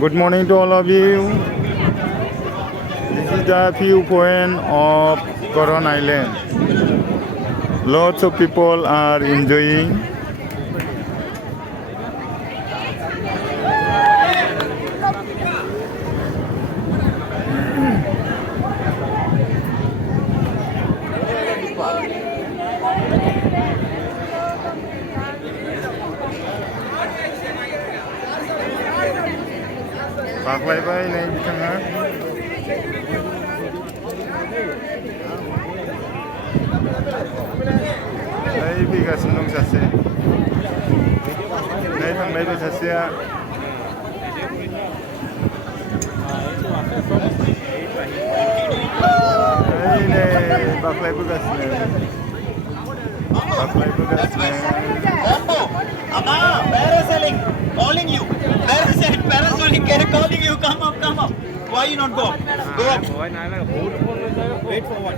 Good morning to all of you. This is the viewpoint of Coron Island. Lots of people are enjoying. बाख्लायबाय नै बिथाङा नै फैगासिनो दं सासे नै थांलायबाय सासेया नै बाख्लायबोगासिनो Parasailing, calling you. Parasailing, calling you. Come up. Why you not go up? Go up. Wait for what?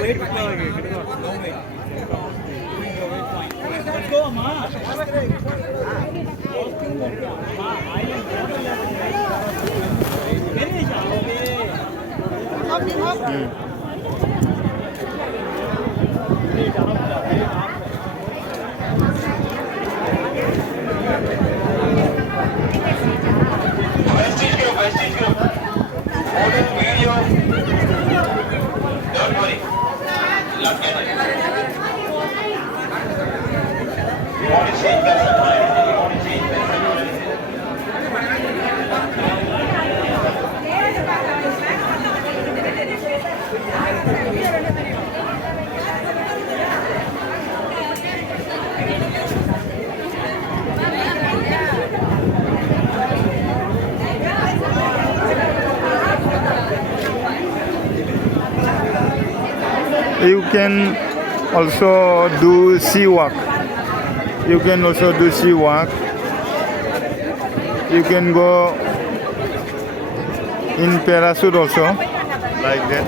Wait. Let's go, Ma. Vestige group. Photo, video. Don't worry. Not get it. You want to change password or anything? You want to change password or anything? You can also do sea walk. You can go in parachute also, like that.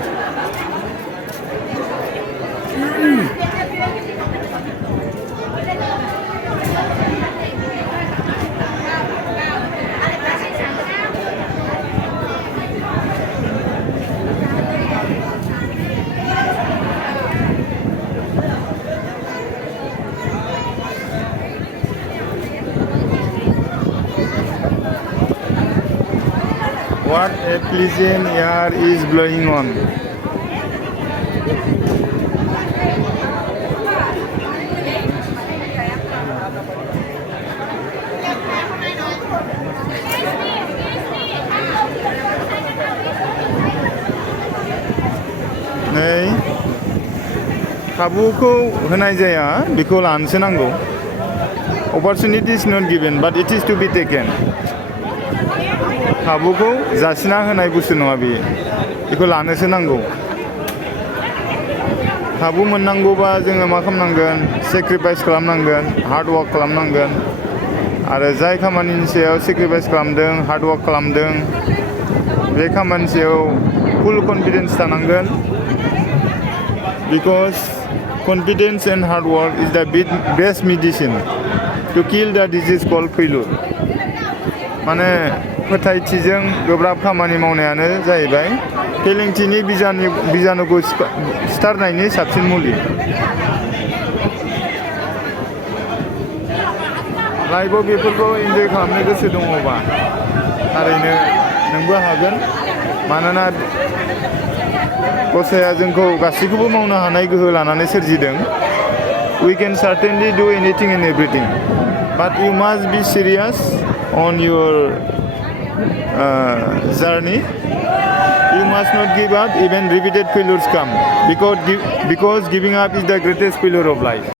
What a pleasant air is blowing on. नै खाबुखौ होनाय जाया बेखौ लानोसो नांगौ. Opportunity is not given, but it is to be taken. खाबुखौ जासिना होनाय बुस्थु नङा बेयो, बेखौ लानोसो नांगौ. खाबु मोननांगौबा जोङो मा खालामनांगोन? सेक्रिफाइस खालामनांगोन, हार्ड वार्क खालामनांगोन. आरो जाय खामानिनि सायाव सेक्रिफाइस खालामदों, हार्ड वार्क खालामदों, बे खामानि सायाव फुल कनफिडेन्स थानांगोन. Because confidence and hard work is the best medicine to kill the disease called failure. माने फोथायथिजों गोब्राब खामानि मावनायानो जाहैबाय फेलेंथिनि बिजानुखौ सिथारनायनि साबसिन मुलि. लाइफआव बेफोरखौ इन्जय खालामनो गोसो दङबा थारैनो नोंबो हागोन. मानोना गसाइया जोंखौ गासैखौबो मावनो हानाय गोहो लानानै सोरजिदों. We can certainly do anything and everything, but you must be serious on your journey. You must not give up even repeated failures come, because giving up is the greatest failure of life.